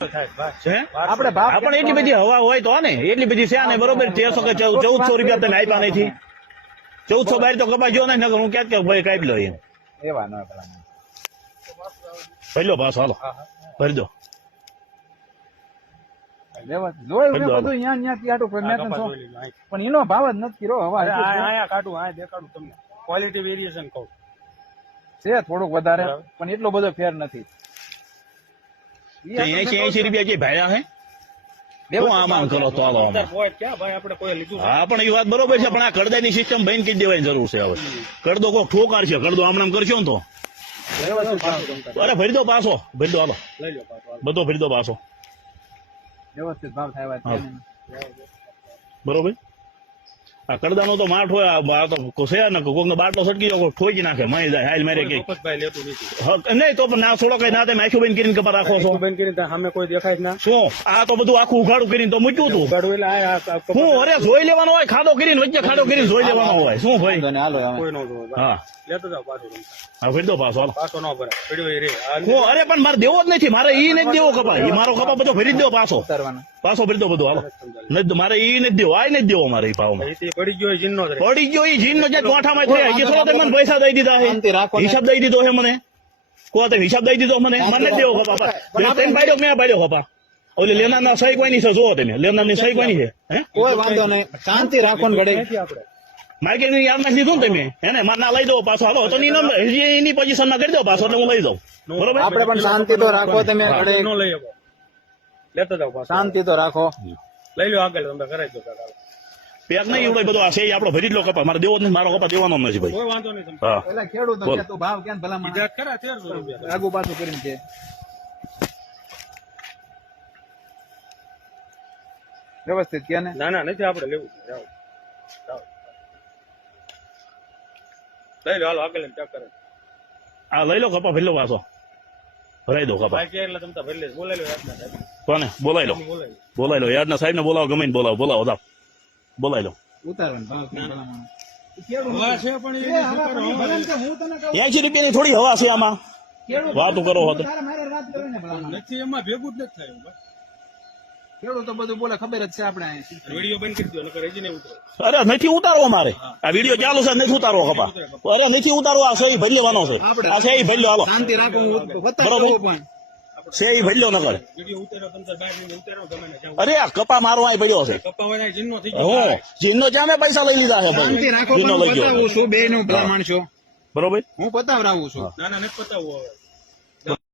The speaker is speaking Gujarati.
આપણે પણ એટલી બધી હવા હોય તો ને એટલી બધી છે ને બરોબર 1300 કે 1400 રૂપિયા તમે આપ્યા નથી 1400 બાર તો કપાઈ ગયો ને નકર હું ક્યાંક ભાઈ કાપી લો એમ એવા ન ભરી લો પાછો હાલો ભરી દો પણ એનો ભાવ જ નથી કર્યો હવા કાઢું આ દેખાડું તમને ક્વોલિટી વેરિએશન કહું છે થોડુંક વધારે પણ એટલો બધો ફેર નથી 80 રૂપિયા જે ભાડ્યા હે શું આમાં કરો તો હાલો ક્યાં ભાઈ આપણે કોઈ લીધું હા પણ એ વાત બરોબર છે પણ આ કડદાની સિસ્ટમ બંધ કરી દેવાની જરૂર છે હવે કડદો કોક ઠોકાર છે કડદો આમ કરશો ને તો અરે ભરી દો પાછો ભરી દો હાલો લઈ લો બધો ભરી દો પાછો વ્યવસ્થિત ભાવ થાય બરોબર આ કડદાનો તો માઠ હોય આ તો છે ને કોક નો બાટલો સટકી જાય ઠોકી નાખે મળી જાય હાલ મારે કઈ નહીં તો પણ ના છોડો કઈ ના તમે આખું બંધ કરીને કપા રાખો છો બંધ કરીને સામે કોઈ દેખાય ના શું આ તો બધું આખું ઉઘાડું કરીને તો મૂક્યું હતું હું અરે જોઈ લેવાનો હોય ખાડો કરીને વચ્ચે ખાડો કરીને જોઈ લેવાનો હોય શું ભાઈ હા લેતો જાવ પાછું હા ભરી દો પાછો હાલો પાછો ન ભરાય પડ્યો રે હું અરે પણ મારે દેવો જ નથી મારે ઈ નથી દેવો કપા એ મારો કપા બધો ભરી જ દો પાછો પાછો ભરી દો બધું હાલો નથી મારે ઈ નથી દેવો આ નથી દેવો મારે ઈ ભાવમાં પડી ગયો જીનનો પડી ગયો ઈ જીનનો જે ગોઠામાં છે હજી થોડો તમે મને પૈસા દઈ દીધા છે હિસાબ દઈ દીધો છે મને કો તમે હિસાબ દઈ દીધો મને દેવો કપા તમે પાડ્યો મેં પાડ્યો કપા ઓલી લેનારના સહી કોઈની છે જુઓ તમે લેનારની સહી કોઈની છે હે કોઈ વાંધો નહીં શાંતિ રાખો ને ઘડે માર્કેટ ની યાદ નાખી દીધું ને તમે એને માર ના લઈ દો પાછો હાલો તો એની પોઝિશન માં કરી દો પાછો એટલે હું લઈ જાઉં બરોબર આપણે પણ શાંતિ તો રાખો તમે ઘડે ન લઈ આવો લેતો જાવ પાછો શાંતિ તો રાખો લઈ લો આગળ તમે કરાવી દો કાકા પેક નહીં એવું બધું આ છે આપણો ભરી જ લો કપા મારે દેવો જ નથી મારો કપા દેવાનો નથી ભાઈ કોઈ વાંધો નહીં હા પેલા ખેડૂત તું ભાવ ક્યાં ભલા કીધા ખરા 1300 રૂપિયા આગુ પાછું કરીને છે વ્યવસ્થિત કે ને ના ના નથી આપણે લેવું જાઓ લઈ લો હાલો આગળ ચેક કરે આ લઈ લો કપા ભરી લો પાછો ભરાઈ દો કપા ભાઈ કે એટલે તમે ભરી લે બોલાવી લો યાદના સાહેબ કોને બોલાવી લો બોલાવી લો યાદના સાહેબ ને બોલાવો ગમે ને બોલાવો બોલાવો જાઓ બોલાવી લો ઉતારવાનું ભાવ ક્યાં હવા છે પણ એ શું કરો 80 રૂપિયાની થોડી હવા છે આમાં વાતો કરો હતો નથી એમાં ભેગું જ નથી થયું ખેડૂત તો બધું બોલે ખબર જ છે આપણે વિડીયો બંધ કરી દો નકર હજી નહીં ઉતરે અરે નથી ઉતારવો મારે આ વિડીયો ચાલુ છે નથી ઉતારવો કપા અરે નથી ઉતારવો આ સહી ભરી લેવાનો છે આ સહી ભરી લો હાલો શાંતિ રાખો બરોબર સહી ભરી લો નકર વિડીયો ઉતારો તમને બાર મિનિટ ઉતારો ગમે ને જાઓ અરે આ કપા મારો અહીં પડ્યો છે કપ્પા વાળા જીનનો થઈ હું ગયો જીનનો જ્યાં મેં પૈસા લઈ લીધા છે શાંતિ ભાઈ રાખો જીનનો લઈ ગયો બતાવું છું બે નું ભલા માણસો બરોબર હું પતાવરાવું છું ના ના નથી પતાવવું હવે